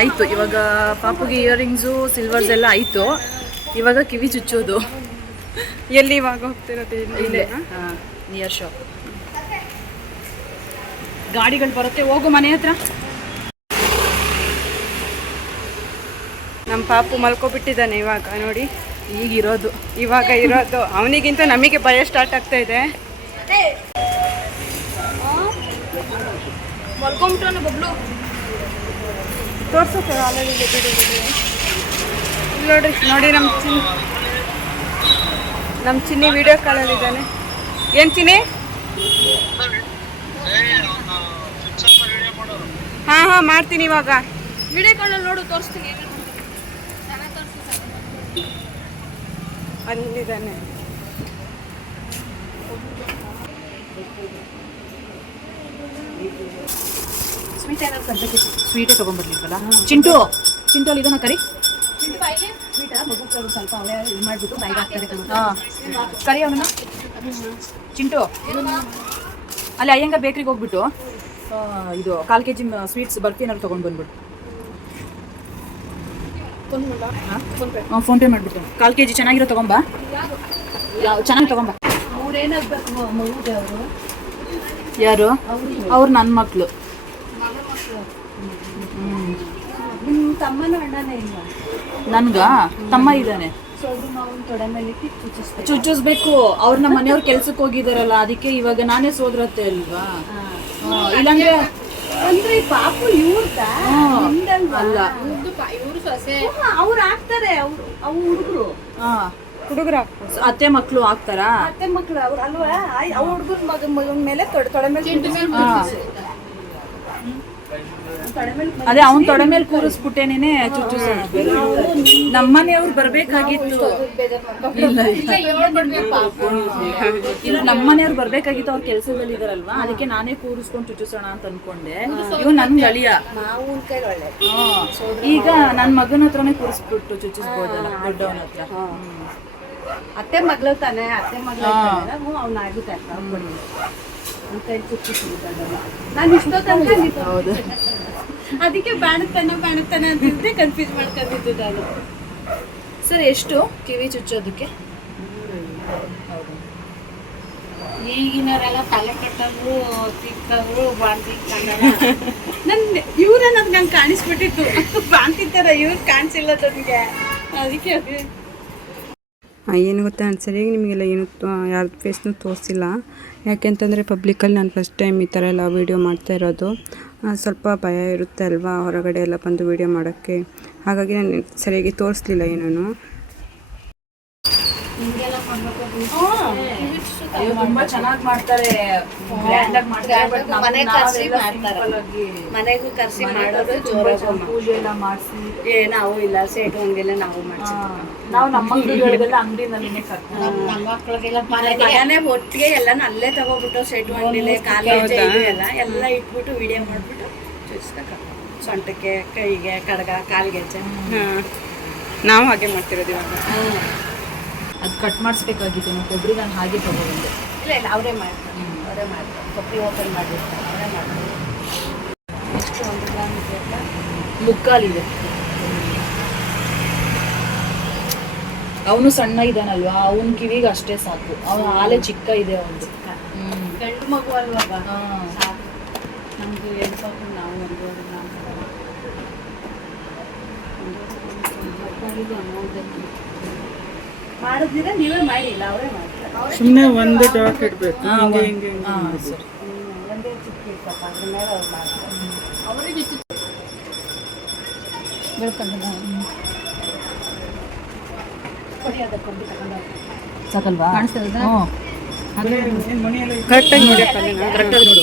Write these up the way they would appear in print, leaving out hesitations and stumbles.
ಆಯಿತು. ಇವಾಗ ಪಾಪುಗೆ ಇಯರಿಂಗ್ಸು ಸಿಲ್ವರ್ಸ್ ಎಲ್ಲ ಆಯಿತು. ಇವಾಗ ಕಿವಿ ಚುಚ್ಚೋದು. ಎಲ್ಲಿ ಇವಾಗ ಹೋಗ್ತಿರೋದು? ಇಲ್ಲೇ ನಿಯರ್ ಶಾಪ್. ಗಾಡಿಗಳು ಬರುತ್ತೆ, ಹೋಗು ಮನೆ ಹತ್ರ. ನಮ್ಮ ಪಾಪು ಮಲ್ಕೊಬಿಟ್ಟಿದ್ದಾನೆ ಇವಾಗ ನೋಡಿ. ಇವಾಗ ಇರೋದು ಅವನಿಗಿಂತ ನಮಗೆ ಭಯ ಸ್ಟಾರ್ಟ್ ಆಗ್ತಾ ಇದೆ. ತೋರ್ಸೋಕೆ ಆಲ್ರೆಡಿ ನೋಡ್ರಿ ನೋಡಿ ನಮ್ಮ ಚಿನ್ನಿ ವಿಡಿಯೋ ಕಾಲಲ್ಲಿದ್ದಾನೆ. ಏನು ಚಿನ್ನಿ? ಹಾಂ ಮಾಡ್ತೀನಿ ಇವಾಗ. ವಿಡಿಯೋ ಕಾಲಲ್ಲಿ ನೋಡು, ತೋರಿಸ್ತೀನಿ. ಅಲ್ಲಿದ್ದಾನೆ. ಸ್ವೀಟ್ ಏನಾದ್ರು ಕರ್ಬೇಕಿತ್ತು, ಸ್ವೀಟೇ ತೊಗೊಂಡ್ಬರ್ಲಿಲ್ವಲ್ಲ. ಚಿಂಟು ಅಲ್ಲಿ ಇದನ್ನ ಕರಿ. ಸ್ವೀಟ ಮಗು ಸ್ವಲ್ಪ ಅವಳೆ ಇದು ಮಾಡಿಬಿಟ್ಟು ಬೈಕ್ ಹಾಕ್ತಾರೆ. ಹಾಂ ಕರಿ ಅವನ. ಚಿಂಟು ಅಲ್ಲಿ ಅಯ್ಯಂಗ ಬೇಕ್ರಿಗೆ ಹೋಗ್ಬಿಟ್ಟು ಇದು 1/4 kg ಸ್ವೀಟ್ಸ್ ಬರ್ಫಿ ಏನಾದ್ರು ತೊಗೊಂಡು ಬಂದ್ಬಿಟ್ಟು. ಫೋನ್ಪೇ ಮಾಡಿಬಿಟ್ಟು 1/4 kg ಚೆನ್ನಾಗಿರೋ ತೊಗೊಂಬ. ಚೆನ್ನಾಗಿ ತೊಗೊಂಬ. ಯಾರು? ಅವ್ರು ನನ್ನ ಮಕ್ಕಳು. ನಿಮ್ಮ ತಮ್ಮನ ಅಣ್ಣನೇ ಇಲ್ಲ. ನನ್ಗ ತಮ್ಮ ಇದ್ದಾನೆ. ಚುಚ್ಚಿಸ್ಬೇಕು. ಅವ್ರು ನಮ್ಮ ಮನೆಯವ್ರು ಕೆಲ್ಸಕ್ಕೆ ಹೋಗಿದಾರಲ್ಲ, ಅದಕ್ಕೆ ಇವಾಗ ನಾನೇ ಸೋದ್ರತ್ತೆ ಅಲ್ವಾ. ಇಲ್ಲಾಂದ್ರೆ ಅಂದ್ರೆ ಪಾಪು ಇವ್ರದ ಅಲ್ಲ, ಅವ್ರು ಆಗ್ತಾರೆ. ಅವ್ರು ಹುಡುಗರು ಅತ್ತೆ ಮಕ್ಕಳು ಆಗ್ತಾರಾ? ಅತ್ತೆ ಮಕ್ಕಳು ಅವ್ರು ಅಲ್ವಾ? ಅವ್ರ ಹುಡುಗರ ಮಗನ ಮೇಲೆ ತೊಡೆ ಮೇಲೆ ಅದೇ ಅವ್ನ ತೊಡೆ ಮೇಲೆ ಕೂರಿಸ್ಬಿಟ್ಟೇನೇನೆ ಚುಚ್ಚುಸ್. ನಮ್ಮನೆಯವ್ರು ಬರ್ಬೇಕಾಗಿತ್ತು. ಇಲ್ಲ ನಮ್ಮನೆಯವ್ರು ಬರ್ಬೇಕಾಗಿತ್ತು, ಅವ್ರ ಕೆಲ್ಸದಲ್ಲಿ ಇದಾರಲ್ವಾ, ಅದಕ್ಕೆ ನಾನೇ ಕೂರಿಸ್ಕೊಂಡು ಚುಚ್ಚಿಸೋಣ ಅಂತ ಅನ್ಕೊಂಡೆ. ಇವ್ ನನ್ಗೆ ಅಳಿಯ. ಈಗ ನನ್ನ ಮಗನ ಹತ್ರನೇ ಕೂರಿಸ್ಬಿಟ್ಟು ಚುಚ್ಚಿಸ್ಬೋದಲ್ಲ ದೊಡ್ಡವನ ಹತ್ರ. ಅತ್ತೆ ಮಗಳು ತಾನೆ, ಅತ್ತೆ ಮಗಳು ಅವ್ನ ಆಗುತ್ತೆ ನಾನು ಇಷ್ಟೊತ್ತಂಕ. ಹೌದು, ಅದಕ್ಕೆ ಬಾಣುತ್ತಾನೆ ಅಂತಿದ್ದೆ, ಕನ್ಫ್ಯೂಸ್ ಮಾಡ್ಕೊಂಡಿದ್ದು ನಾನು. ಸರ್ ಎಷ್ಟು ಕಿವಿ ಚುಚ್ಚೋದಕ್ಕೆ? ಈಗಿನವರೆಲ್ಲ ತಲೆ ಕಟ್ಟೋರು ತಿಕ್ಕವರು ಇವರೇ ನಂಗೆ ಕಾಣಿಸ್ಬಿಟ್ಟಿತ್ತು. ಬಾಣ್ತಿರ್ತಾರ, ಇವ್ರು ಕಾಣಿಸಿಲ್ಲ ನನಗೆ. ಅದಕ್ಕೆ ಏನು ಗೊತ್ತಾ, ಸರಿಯಾಗಿ ನಿಮಗೆಲ್ಲ ಏನು ಯಾರ್ದು ಫೇಸ್ನೂ ತೋರಿಸಿಲ್ಲ. ಯಾಕೆಂತಂದರೆ ಪಬ್ಲಿಕಲ್ಲಿ ನಾನು ಫಸ್ಟ್ ಟೈಮ್ ಈ ಥರ ಎಲ್ಲ ವೀಡಿಯೋ ಮಾಡ್ತಾ ಇರೋದು. ಸ್ವಲ್ಪ ಭಯ ಇರುತ್ತೆ ಅಲ್ವಾ ಹೊರಗಡೆ ಎಲ್ಲ ಬಂದು ವೀಡಿಯೋ ಮಾಡೋಕ್ಕೆ. ಹಾಗಾಗಿ ನಾನು ಸರಿಯಾಗಿ ತೋರಿಸ್ಲಿಲ್ಲ ಏನೂ. ತುಂಬಾ ಚೆನ್ನಾಗಿ ಮಾಡ್ತಾರೆ, ಮನೆಗೂ ಕರ್ಸಿ ಮಾಡೋದು ಜೋರಾಗಿ ಪೂಜೆ ಎಲ್ಲ ಮಾಡಿಸಿ. ನಾವು ಇಲ್ಲ ಸೇಟು ಹಂಗೆಲ್ಲ ನಾವು ಮಾಡ್ತೀವಿ. ನಾವು ನಮ್ಮ ಮಕ್ಕಳಿಗೆಲ್ಲ ಅಂಗಡಿನಲ್ಲಿನೇ ನಮ್ಮ ಮಕ್ಕಳಿಗೆಲ್ಲ ಮನೆಗೆ ಒಟ್ಟಿಗೆ ಎಲ್ಲಾನು ಅಲ್ಲೇ ತಗೋಬಿಟ್ಟು ಸೇಟು ಅಂಗಡಿಲೆ ಕಾಲೇಜ್ ಎಲ್ಲ ಇಟ್ಬಿಟ್ಟು ವಿಡಿಯೋ ಮಾಡ್ಬಿಟ್ಟು ಚುಚ್ಚಿಸ್ಬೇಕು. ಸೊಂಟಕ್ಕೆ, ಕೈಗೆ, ಕಡಗ, ಕಾಲಿಗೆ. ನಾವು ಹಾಗೆ ಮಾಡ್ತಿರೋದು ಇವಾಗ. ಅದು ಕಟ್ ಮಾಡಿಸ್ಬೇಕಾಗಿತ್ತು. ನಾವು ಕೊಬ್ಬರಿ ನಾನು ಹಾಗೆ ತಗೊಂಡೆ. ಇಲ್ಲ ಅವರೇ ಮಾಡ್ತಾರೆ. ಕೊಬ್ಬರಿ ಓಪನ್ ಮಾಡಿರ್ತಾರೆ, ಅವರೇ ಮಾಡ್ತಾರೆ. ಎಷ್ಟು 1 ಗ್ರಾಮ್ ಇದೆಯಲ್ಲ, ಮುಕ್ಕಾಲಿದೆ. ಅವನು ಸಣ್ಣ ಇದ್ದಾನಲ್ವಾ, ಅವನ ಕಿವಿಗೆ ಅಷ್ಟೇ ಸಾಕು. ಅವನ ಹಾಲೆ ಚಿಕ್ಕ ಇದೆ ಅವನು. ಗಂಡು ಮಗು ಅಲ್ವಾ ಸಾಕು. ನಮ್ದು ಹೆಣ್ಮಕ್ಳು ನಾವು 1.5 ಗ್ರಾಮ್ ಮಾಡಿದ್ರೆ ನೀವೇ ಮಾಡಿಲ್ಲ, ಅವರೇ ಮಾಡ್ತಾರೆ. ಸುಮ್ಮನೆ ಒಂದು ಡಾಟ್ ಇಡಬೇಕು. ಒಂದೇ ಚಿಕ್ಕ ಇರ್ತಪ್ಪ, ಅದ್ರ ಮೇಲೆ ಅವ್ರು ಮಾಡ್ತಾರೆ. ಅವರಿಗೆ ಸಾಕಲ್ವಾ? ಕರೆಕ್ಟಾಗಿ ನೋಡಿ, ಕರೆಕ್ಟಾಗಿ ನೋಡು.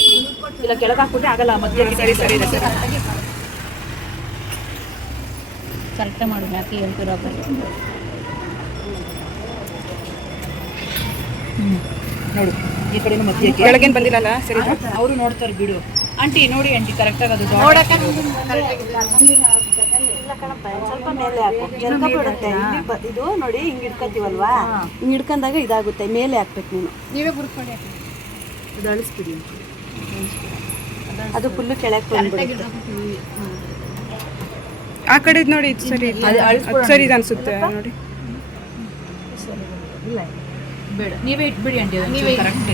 ಇಲ್ಲ ಕೆಳಗೆ ಹಾಕ್ಬಿಟ್ರೆ ಆಗಲ್ಲ. ಮಧ್ಯೆ ಸರಿ ಸರಿ ಕರೆಕ್ಟಾಗಿ ಮಾಡಿ. ಯಾಕೆ ಹೇಳ್ತೀರ? ನೋಡು, ಈ ಕಡೆನೂ ಮಧ್ಯೆ ಕೆಳಗೇನು ಬಂದಿಲ್ಲಲ್ಲ. ಸರಿ, ಅವರು ನೋಡ್ತಾರೆ ಬಿಡು. ಆಂಟಿ ನೋಡಿ, ಆಂಟಿ ಕರೆಕ್ಟಾಗಿ ಅದು ಸ್ವಲ್ಪ ಮೇಲೆ ಹಾಕುತ್ತೆ. ಇದು ನೋಡಿ, ಹಿಂಗೆ ಹಿಡ್ಕೊತೀವಲ್ವಾ, ಹಿಂಗೆ ಹಿಡ್ಕೊಂಡಾಗ ಇದಾಗುತ್ತೆ. ಮೇಲೆ ಹಾಕ್ಬೇಕು ನೀವೇ ಗುರುತ್ಕೊಂಡು ಹಾಕಿ. ಅದು ಅಳಿಸ್ಬಿಡಿ. ಅದು ಫುಲ್ಲು ಕೆಳಗೆ ಬಂದ್ಬಿಡುತ್ತೆ. ಆ ಕಡೆ ನೋಡಿ ಇದು ಸರಿ ಇದೆ. ಅದು ಸರಿ ಇದೆ ಅನ್ಸುತ್ತೆ ನೋಡಿ. ಇಲ್ಲ ಬೇಡ, ನೀವೇ ಇಟ್ಬಿಡಿ ಆಂಟಿ, ನೀವೇ ಕರೆಕ್ಟ್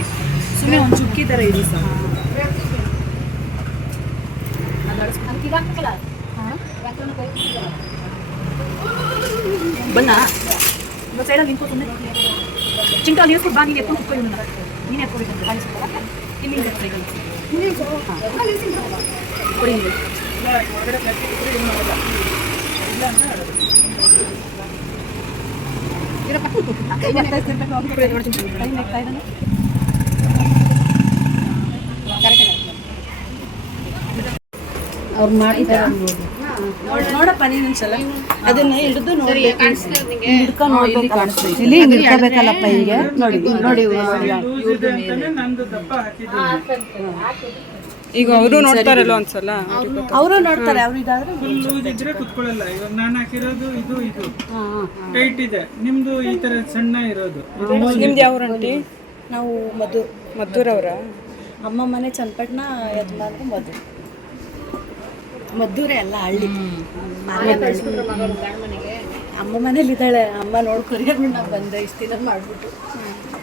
ಸುಮ್ಮನೆ ಒಂದು ಚುಕ್ಕಿ ಥರ ಇರಿ ಸರ್. ಬನ್ನ ಸೈಡಲ್ಲಿ ನಿಂತ್ಕೊ ಸುಮ್ಮನೆ. ಚಿಂಟು ಅಲ್ಲಿ ಇರ್ಸ್ಬಿಟ್ಟು ಬಾ, ನೀನು ಎತ್ಕೊಂಡು ಕುತ್ಕೊ, ನೀನು ಎತ್ಕೊಬೇಕಂತ ಇಲ್ಲಿ ಕೊಡಿ ನೀವು. ಅವ್ರು ಮಾಡಿದ್ದಾರೆ ನೋಡಪ್ಪ ನೀನೊಂದ್ಸಲ ಅದನ್ನ ಹಿಡಿದು ನೋಡಿ ಹಿಡ್ಕೊಂಡು ನೋಡ್ಬೇಕು. ಇಲ್ಲಿ ಹಿಂಗೆ ಹಿಡ್ಕೋಬೇಕಲ್ಲಪ್ಪ, ಹಿಂಗೆ ನೋಡಿ ನೋಡಿ ಈಗ ಅವರು ನೋಡ್ತಾರಲ್ಲ ಒಂದ್ಸಲ, ಅವರು ನೋಡ್ತಾರೆ. ಅವ್ರಿಗಾದ್ರೆ ಲೂಸ್ ಕುತ್ಕೊಳ್ಳಲ್ಲ. ಇವಾಗ ನಾನು ಹಾಕಿರೋದು ಇದು ಇದು ಟೈಟ್ ಇದೆ, ನಿಮ್ದು ಈ ತರ ಸಣ್ಣ ಇರೋದು. ನಿಮ್ದು ಯಾವ ಆಂಟಿ? ನಾವು ಮದ್ದೂರವ್ರ? ಅಮ್ಮ ಮನೆ ಚನ್ನಪಟ್ಟಣ, ಯಜಮಾನ್ರು ಮದ್ದೂರೇ ಅಲ್ಲ, ಹಳ್ಳಿ. ಅಮ್ಮ ಮನೇಲಿ ಇದ್ದಾಳೆ. ಅಮ್ಮ ನೋಡ್ಕೊರಿ ನಾವು ಬಂದೆ ಇಷ್ಟು ದಿನ ಮಾಡಿಬಿಟ್ಟು.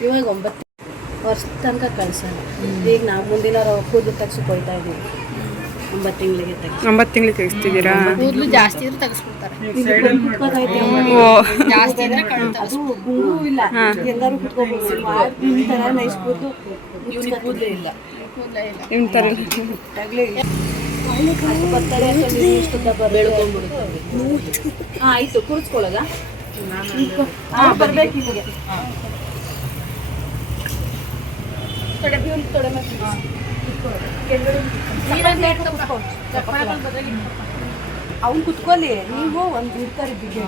ಇವಾಗ 9 ವರ್ಷ ತನಕ ಕಳ್ಸೋಣ. ಈಗ ನಾವು ಮುಂದಿನ ಕೂದಲು ತೆಗ್ಸಕ್ಕೆ ಹೋಗ್ತಾ ಇದ್ದೀವಿ. 9 ತಿಂಗಳಿಗೆ 9 ತಿಂಗಳಿಗೆ ತೆಗಿಸ್ತಿದ್ದೀರಾ? ಕೂದಲು ಜಾಸ್ತಿ ಇದ್ರೆ ತೆಗೆಸ್ಬಿಡ್ತಾರೆ. ಅದು ಗುಂಗು ಇಲ್ಲ, ಎಲ್ಲರೂ ಕುತ್ಕೋಬಹುದು. ನೈಸ್ ಕೂದಲು, ಇವ್ನಿಗೆ ಕೂದಲೇ ಇಲ್ಲ. ನಿಮ್ಮ ಥರ ಆಯ್ತು, ಕೂರಿಸ್ಕೊಳ್ಳೋದ ಬರ್ಬೇಕು ಇಲ್ಲಿಗೆ. ಅವ್ನು ಕುತ್ಕೊಳ್ಳಿ, ನೀವು ಒಂದು ಇರ್ತಾರೆ ಬಿಗ್ಗೆ.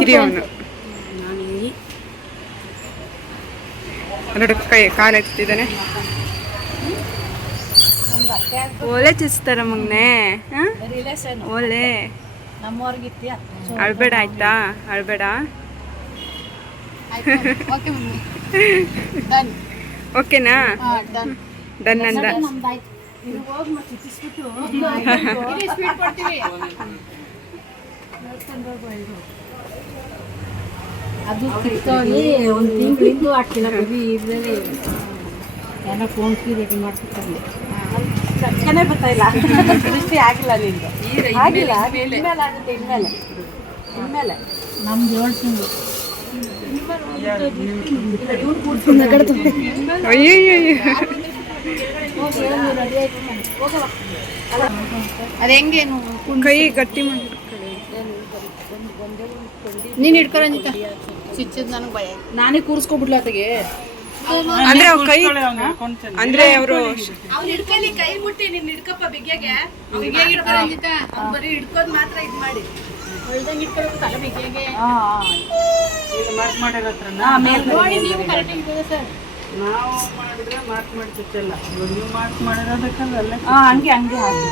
ಕಿರಿ ಅವನು ನೋಡಿ, ಕಾಲು ಎತ್ತಿದ್ದಾನೆ. ಒಲೆ ಚುಚ್ತಾರ ಮಗ್ನೆ, ಒಲೆ. ನಮ್ಮವ್ರಿಗಿತ್ಯ ಅಳ್ಬೇಡ ಆಯ್ತಾ, ಅಳ್ಬೇಡ. ಓಕೆನಾ? ಡನ್ ಅಂದ. ಅದು ಕಿತ್ತೋಗಿ ಒಂದು ತಿಂಗಳಿಂದ ಹಾಕ್ತಿಲ್ಲ. ಬರೀ ಇದ್ರಲ್ಲಿ ಏನೋ ಫೋನ್ಕಿ ರೆಡಿ ಮಾಡ್ತಿದ್ದೆ. ಕಚ್ಚನೆ ಬರ್ತಾ ಇಲ್ಲ, ದೃಷ್ಟಿ ಆಗಿಲ್ಲ ನಿಂದು, ಆಗಿಲ್ಲ. ಇನ್ಮೇಲೆ ಆಗುತ್ತೆ, ಇನ್ಮೇಲೆ ನಮ್ದು 7 ತಿಂಗಳು. ಅದು ಹೆಂಗೇನು ಕೈ ಗಟ್ಟಿ ಮಾಡಿ ನೀನು ಹಿಡ್ಕೊರಂಜಿತ ಸಿಚ್ಚದ್ ನನಗೆ ಭಯ. ನಾನೇ ಕೂರಿಸ್ಕೊಬಿಡ್ಲ ಅತ್ತಿಗೆ. ಅಂದ್ರೆ ಅವ್ರ ಕೈ, ಅಂದ್ರೆ ಅವರು ಅವ್ನು ಹಿಡ್ಕೊಳ್ಳಿ, ಕೈ ಮುಟ್ಟಿ ನೀನು ಹಿಡ್ಕಪ್ಪ ಬಿಗ್ಗೆಗೆ. ಬಿಗಿಯಾಗಿ ಹಿಡ್ಕೊರಂಜಿತ, ಬರೀ ಹಿಡ್ಕೋದ್ ಮಾತ್ರ ಇದು ಮಾಡಿ. ಹೊಳ್ದಂಗೆ ಹಿಡ್ಕೊಳಕ್ಕೆ ತಲೆ ಬಿಗಿಯಾಗೆ. ಈಗ ಮಾರ್ಕ್ ಮಾಡಿರೋ ಹತ್ರ ನೋಡಿ ನೀವು ಕರೆಕ್ಟಾಗಿ ಇರ್ತದೆ ಸರ್. ನಾವು ಮಾಡಿದ್ರೆ ಮಾರ್ಕ್ ಮಾಡ್ತಿತ್ತಲ್ಲ, ಇವಾಗ ನೀವು ಮಾರ್ಕ್ ಮಾಡಿರೋದಕ್ಕಲ್ಲ ಅಲ್ಲೇ ಹಂಗೆ ಹಂಗೆ ಹಾಕಿ.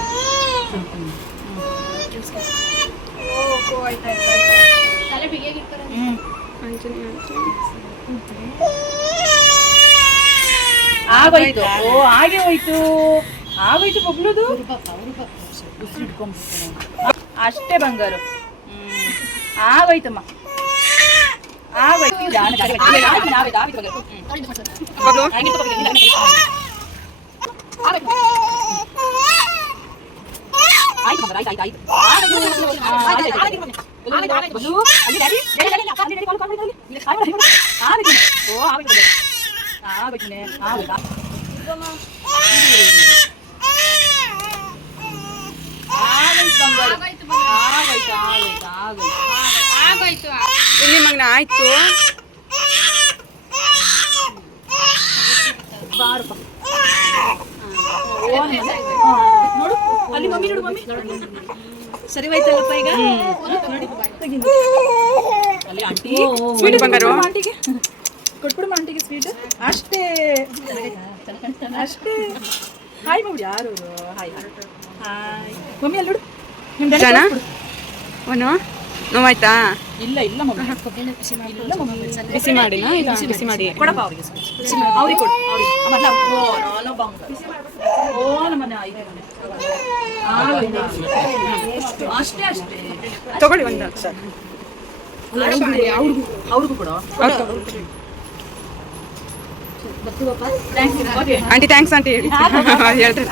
ತಲೆ ಬಿಗಿಯಾಗಿ ಹಿಡ್ಕೊರಂಜಿತ. ಆಗೋಯ್ತು, ಹಾಗೆ ಹೋಯ್ತು, ಆಗೋಯ್ತು ಬಬ್ಲುದು. ಅಷ್ಟೇ ಬಂಗಾರು. ಆಗೋಯ್ತಮ್ಮ, ಆಗೋಯ್ತು. ಆಗೋಯ್ತು. ಇಲ್ಲಿ ಮಗನ ಆಯ್ತು. ನೋಡು ಅಲ್ಲಿ ಮಮ್ಮಿ, ನೋಡು ಮಮ್ಮಿ, ಸರಿ ಹೋಯ್ತಲ್ಲಪ್ಪ ಈಗ. ಅಲ್ಲಿ ಆಂಟಿ ಸ್ವೀಟ್ ಬಂಗಾರು ಆಂಟಿಗೆ ಕೊಟ್ಬಿಡಮ್ಮ, ಆಂಟಿಗೆ ಸ್ವೀಟ್. ಅಷ್ಟೇ ಅಷ್ಟೇ. Hi mummy. ಯಾರು ಹಾಯ್ ಹಾಯ್ ಮಮ್ಮಿ? ಅಲ್ಲಿ ನೋಡು, ನಿಮ್ಮ ಜನ ಅವನು ನೋವಾಯ್ತಾ? ಇಲ್ಲ ಇಲ್ಲ ಮಮ್ಮಿ ಇಲ್ಲ ಮಮ್ಮಿ ಬಿಸಿ ಮಾಡಿನಾ? ಇದು ಬಿಸಿ ಮಾಡಿ ಕೊಡಪ್ಪ ಅವ್ರಿಗೆ ಅವ್ರಿಗೆ ಕೊಡು ಅವ್ರಿಗೆ ಆಮೇಲೆ ನಾನು ಬಂಗ ಓ ನಮ್ಮನೆ ಇದೆ ಅಷ್ಟೇ ಅಷ್ಟೇ ತಗೊಳ್ಳಿ ಒಂದು ಅವ್ರಿಗೂ ಕೊಡು ಆಂಟಿ ಥ್ಯಾಂಕ್ಸ್ ಆಂಟಿ ಹೇಳಿ ಹೇಳ್ತಾರೆ.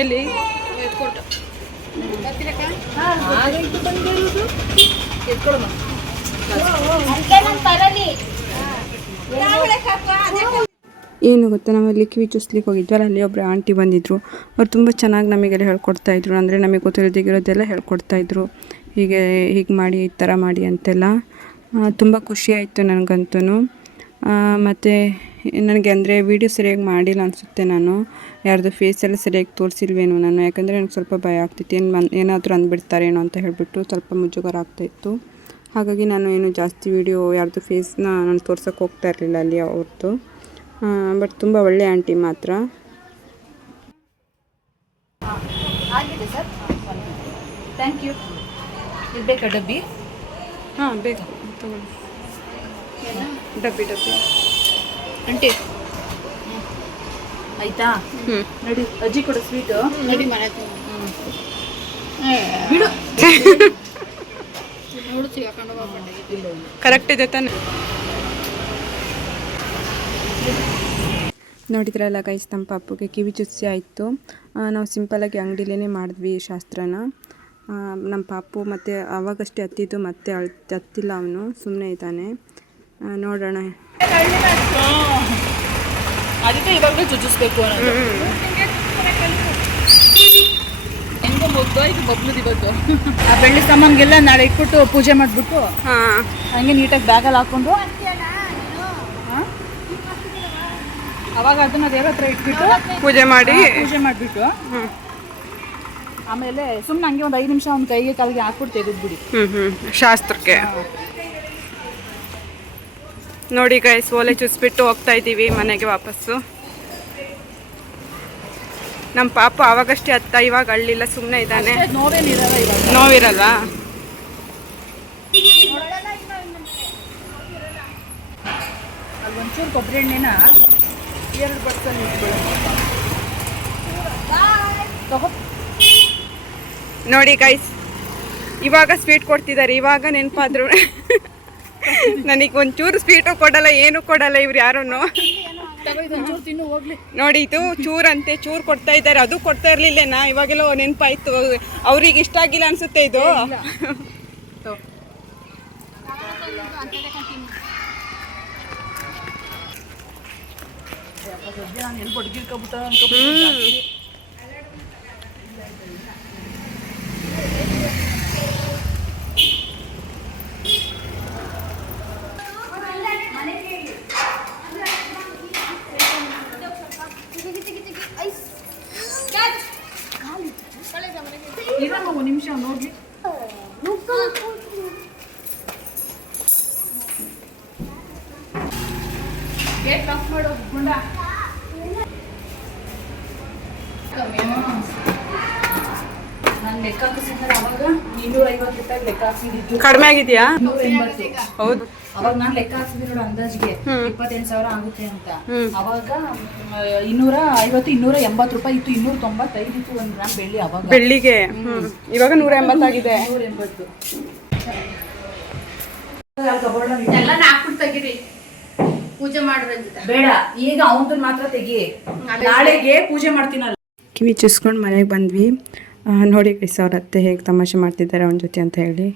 ಎಲ್ಲಿ ಏನು ಗೊತ್ತಾ, ನಾವಲ್ಲಿ ಕಿವಿ ಚುಸ್ಲಿಕ್ಕೆ ಹೋಗಿದ್ವಲ್ಲ, ಅಲ್ಲಿ ಒಬ್ಬರು ಆಂಟಿ ಬಂದಿದ್ದರು. ಅವ್ರು ತುಂಬ ಚೆನ್ನಾಗಿ ನಮಗೆಲ್ಲ ಹೇಳ್ಕೊಡ್ತಾಯಿದ್ರು. ಅಂದರೆ ನಮಗೆ ಗೊತ್ತಿರೋದಿಗಿರೋದೆಲ್ಲ ಹೇಳ್ಕೊಡ್ತಾಯಿದ್ರು. ಹೀಗೆ ಮಾಡಿ ಈ ಥರ ಮಾಡಿ ಅಂತೆಲ್ಲ ತುಂಬ ಖುಷಿ ಆಯಿತು ನನಗಂತೂ. ಮತ್ತು ನನಗೆ ಅಂದರೆ ವೀಡಿಯೋ ಸರಿಯಾಗಿ ಮಾಡಿಲ್ಲ ಅನಿಸುತ್ತೆ, ನಾನು ಯಾರ್ದು ಫೇಸೆಲ್ಲ ಸರಿಯಾಗಿ ತೋರಿಸಿಲ್ವೇನೋ ನಾನು. ಯಾಕಂದರೆ ನನಗೆ ಸ್ವಲ್ಪ ಭಯ ಆಗ್ತಿತ್ತು, ಏನಾದರೂ ಅಂದ್ಬಿಡ್ತಾರೇನೋ ಅಂತ ಹೇಳಿಬಿಟ್ಟು ಸ್ವಲ್ಪ ಮುಜುಗರ ಆಗ್ತಾಯಿತ್ತು. ಹಾಗಾಗಿ ನಾನು ಏನು ಜಾಸ್ತಿ ವೀಡಿಯೋ ಯಾರ್ದು ಫೇಸ್ನ ನಾನು ತೋರ್ಸೋಕ್ಕೆ ಹೋಗ್ತಾ ಇರಲಿಲ್ಲ ಅಲ್ಲಿ ಅವ್ರದ್ದು. ಬಟ್ ತುಂಬ ಒಳ್ಳೆ ಆಂಟಿ ಮಾತ್ರ. ಆಗಿದೆ ಸರ್, ಥ್ಯಾಂಕ್ ಯು. ಇರಬೇಕಾ ಡಬ್ಬಿ? ಹಾಂ ಬೇಕು, ತಗೊಳ್ಳಿ ಡಬ್ಬಿ ಆಂಟಿ ಆಯ್ತಾ? ನಡಿ ಅಜ್ಜಿ ಕೊಡು ಸ್ವೀಟು. ನೋಡಿ ಮನೆ ಬಿಡು ನೋಡು ಸಿಗಾಕೊಂಡು ಹೋಗ್ಬಿಟ್ಟಿದೆ. ಕರೆಕ್ಟ್ ಇದೆ ತಾನೆ? ನೋಡಿದ್ರಲ್ಲ ಗೈಸ್, ನಮ್ಮ ಪಾಪುಗೆ ಕಿವಿ ಚುಚ್ಚಿ ಆಯಿತು. ನಾವು ಸಿಂಪಲಾಗಿ ಅಂಗಡಿಲೇ ಮಾಡಿದ್ವಿ ಶಾಸ್ತ್ರನ. ನಮ್ಮ ಪಾಪು ಮತ್ತು ಅವಾಗಷ್ಟೇ ಹತ್ತಿದ್ದು, ಮತ್ತೆ ಹತ್ತಿಲ್ಲ, ಅವನು ಸುಮ್ಮನೆ ಇದ್ದಾನೆ. ನೋಡೋಣ. ಅದಕ್ಕೆ ಇವಾಗಲೇ ಚುಚ್ಚಿಸ್ಬೇಕು ಅನ್ನೋದು. ಹೆಂಗೋ ಮುಗ್ದೋ ಇದು ಬಬ್ಲುದು ಇವತ್ತು. ಆ ಬೆಳ್ಳಿ ಸಾಮಾನಿಗೆಲ್ಲ ನಾಳೆ ಇಟ್ಬಿಟ್ಟು ಪೂಜೆ ಮಾಡಿಬಿಟ್ಟು ಹಂಗೆ ನೀಟಾಗಿ ಬ್ಯಾಗಲ್ಲಿ ಹಾಕ್ಕೊಂಡು ಅವಾಗ ಅದನ್ನ ದೇವ್ರ ಹತ್ರ ಇಟ್ಬಿಟ್ಟು ಪೂಜೆ ಮಾಡಿಬಿಟ್ಟು ಆಮೇಲೆ ಸುಮ್ಮನೆ ಹಂಗೆ ಒಂದು 5 ನಿಮಿಷ ಒಂದು ಕೈಗೆ ಕಾಲಿಗೆ ಹಾಕ್ಬಿಟ್ಟು ತೆಗೆದ್ಬಿಡಿ ಶಾಸ್ತ್ರಕ್ಕೆ. ನೋಡಿ ಗೈಸ್, ಓಲೆ ಚುಚ್ಬಿಟ್ಟು ಹೋಗ್ತಾ ಇದ್ದೀವಿ ಮನೆಗೆ ವಾಪಸ್ಸು. ನಮ್ಮ ಪಾಪ ಅವಾಗಷ್ಟೇ ಹತ್ತ, ಇವಾಗ ಅಳ್ಳಿಲ್ಲ, ಸುಮ್ಮನೆ ಇದ್ದಾನೆ. ನೋವೇನಿರಲ್ಲ ಇವಾಗ. ನೋವಿರಲ್ಲ. ಅಲ್ಲಿ ಒಂಚೂರು ಕೊಬ್ಬರಿ ಎಣ್ಣೆನ 2 ಬಡ್ಸಲ್ಲಿ ಇಟ್ಬಿಡೋದು. ತಗೋ. ನೋಡಿ ಗೈಸ್, ಇವಾಗ ಸ್ವೀಟ್ ಕೊಡ್ತಿದ್ದಾರೆ. ಇವಾಗ ನೆನಪಾದ್ರು. ನನಗೆ ಒಂಚೂರು ಸ್ವೀಟು ಕೊಡಲ್ಲ, ಏನು ಕೊಡಲ್ಲ ಇವ್ರು ಯಾರೂ. ತಿನ್ನು ಹೋಗ್ಲಿ. ನೋಡಿ, ಇದು ಚೂರಂತೆ, ಚೂರು ಕೊಡ್ತಾ ಇದ್ದಾರೆ. ಅದು ಕೊಡ್ತಾ ಇರ್ಲಿಲ್ಲೇನಾ? ಇವಾಗೆಲ್ಲ ನೆನಪಾಯ್ತು. ಅವ್ರಿಗೆ ಇಷ್ಟ ಆಗಿಲ್ಲ ಅನ್ಸುತ್ತೆ ಇದು. ಇರಮ್ಮ ಒಂದು ನಿಮಿಷ ನೋಡ್ಲಿ. ಗೇಟ್ ಲಾಕ್ ಮಾಡು ಗುಂಡ. ನಾನು ಲೆಕ್ಕ ಹಾಕಿಸಿದ್ರೆ ಅವಾಗ 250 ರೂಪಾಯಿ ಲೆಕ್ಕ ಹಾಕ್ಸಿದ್ದು. ಕಡಿಮೆ ಆಗಿದೆಯಾ? 180. ಹೌದು. ಅವಾಗ ನಾನು ಲೆಕ್ಕ ಹಾಕ್ಸಿದ್ವಿ ನೋಡು, ಅಂದಾಜಿಗೆ 28,000 ಆಗುತ್ತೆ ಅಂತ. ಅವಾಗ 250 280 ರೂಪಾಯಿ ಇತ್ತು, 295 ಇತ್ತು 1 ಗ್ರಾಮ್ ಬೆಳ್ಳಿ ಅವಾಗ. ಬೆಳ್ಳಿಗೆ ಇವಾಗ 180 ಆಗಿದೆ. 180. ಎಲ್ಲ ಹಾಕ್ಬಿಟ್ಟು ತೆಗೀರಿ, ಪೂಜೆ ಮಾಡ್ರಿ ಅಂತ. ಬೇಡ, ಈಗ ಅವನ ಮಾತ್ರ ತೆಗಿ, ನಾಳೆಗೆ ಪೂಜೆ ಮಾಡ್ತೀನಲ್ಲ. ಕಿವಿ ಚುಸ್ಕೊಂಡು ಮನೆಗೆ ಬಂದ್ವಿ. ನೋಡಿ ಗೈಸ್, ಅವ್ರ ಅತ್ತೆ ಹೇಗೆ ತಮಾಷೆ ಮಾಡ್ತಿದ್ದಾರೆ ಅವನ ಜೊತೆ ಅಂತ ಹೇಳಿ.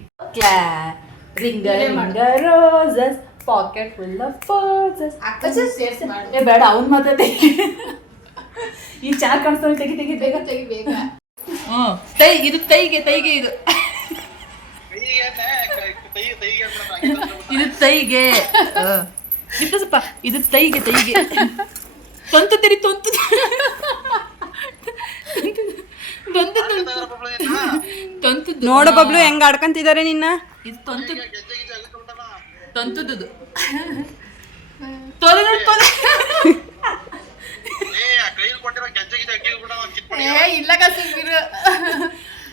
Roses packet full of roses. ಸೇರ್ಸಿ ಮಾಡಿ. ಏ ಬೇಡ, ಅವನ್ ಮಾತ್ರ ತೆಗಿ. ಈ ಚಾ ಕಾಣಿಸ್ತಾನೆ, ತೆಗಿ ತೆಗಿ ಬೇಗ ತೆಗಿ ಬೇಗ. ತೈ ಇದು ತೈಗೆ ಇದು ಇದು ತೈಗೆ ಸ್ವಲ್ಪ ಇದು ತೈಗೆ ತೊಂತು ತೆರಿ ತೊಂತು ನೋಡ ಬಬ್ಲು ಹೆಂಗ್ ಆಡ್ಕಂತಿದ್ದಾರೆ ನಿನ್ನ. ಇದು ತೊಂತುದು ಏ ಇಲ್ಲ ಕಸಿರು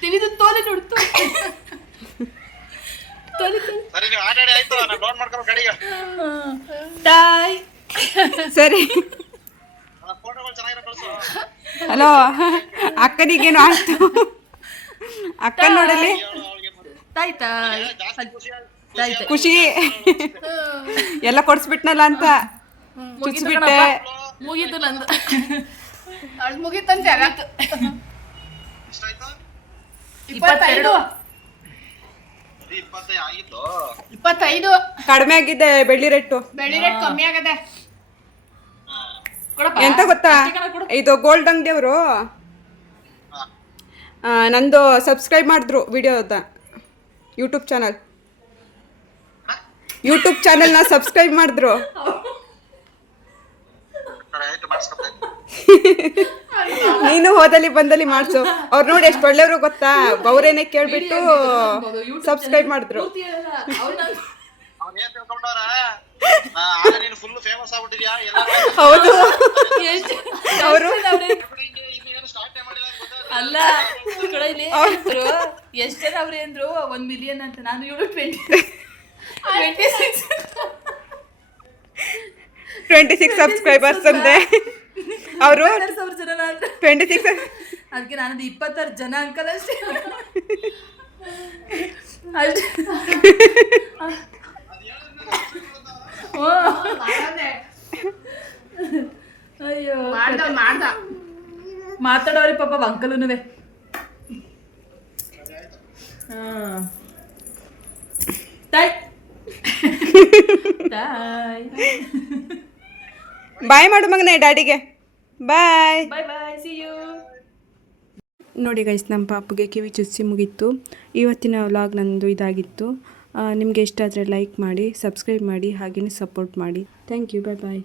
ತಿಳಿದು ತೋಲೆ ನೋಡ್ತು ಟಾಯ್ ಸರಿ ಹಲೋ ಅಕ್ಕನಿಗೇನು ಆಯ್ತು ಅಕ್ಕ ನೋಡಲಿ ತಾಯ್ ತಾಯ್ ತಾಯ್ ಖುಷಿ ಎಲ್ಲ ಕೊಡ್ಸ್ಬಿಟ್ನಲ್ಲ ಅಂತ ಚುಚ್ಬಿಟ್ಟೆ ಮುಗೀತು ನಂದು ಅದು ಮುಗಿತಂತೆ ಆಗತ್ತು 25 ಕಡಿಮೆ ಆಗಿದೆ ಬೆಳ್ಳಿ ರೇಟು ಬೆಳ್ಳಿ ರೇಟ್ ಕಮ್ಮಿ ಆಗದೆ ಎಂತ ಗೊತ್ತಾ ಇದು ಗೋಲ್ಡ್ ಅಂಗಡಿಯವರು ನಂದು ಸಬ್ಸ್ಕ್ರೈಬ್ ಮಾಡಿದ್ರು ವಿಡಿಯೋದ ಯೂಟ್ಯೂಬ್ ಚಾನಲ್ನ ಸಬ್ಸ್ಕ್ರೈಬ್ ಮಾಡಿದ್ರು ನೀನು ಹೋದಲ್ಲಿ ಬಂದಲ್ಲಿ ಮಾಡ್ಸು ಅವ್ರು ನೋಡಿ ಎಷ್ಟು ಒಳ್ಳೆಯವರು ಗೊತ್ತಾ ಅವರೇನೆ ಕೇಳ್ಬಿಟ್ಟು ಸಬ್ಸ್ಕ್ರೈಬ್ ಮಾಡಿದ್ರು ಹೌದು ಅವರು ಅಲ್ಲ ಎಷ್ಟು ಜನ ಅವ್ರೆ ಅಂದ್ರು 1 ಮಿಲಿಯನ್ ಅಂತ ನಾನು 26 ಸಬ್ಸ್ಕ್ರೈಬರ್ಸ್ ಅಂದೆ ಅವರು 26,000 ಜನ 26 ಅದಕ್ಕೆ ನಾನದು 26 ಜನ ಅಂಕಲ್ ಅಷ್ಟೇ ಅಯ್ಯೋ ಮಾಡ್ದ ಮಾತಾಡೋರಿ ಪಾಪ ಅಂಕಲುನುವೆ ತಾಯ್ ತಾಯ್ ಬಾಯ್ ಮಾಡು ಮಗನೇ ಡ್ಯಾಡಿಗೆ ಬಾಯ್ ಬಾಯ್ ಬಾಯ್ ಸಿ ಯು. ನೋಡಿ ಗೈಸ್ ನಮ್ಮ ಪಾಪುಗೆ ಕಿವಿ ಚುಚ್ಚಿ ಮುಗೀತು. ಇವತ್ತಿನ ವ್ಲಾಗ್ ನಂದು ಇದಾಗಿತ್ತು. ನಿಮಗೆ ಇಷ್ಟ ಆದರೆ ಲೈಕ್ ಮಾಡಿ, ಸಬ್ಸ್ಕ್ರೈಬ್ ಮಾಡಿ, ಹಾಗೆಯೇ ಸಪೋರ್ಟ್ ಮಾಡಿ. Thank you. Bye bye.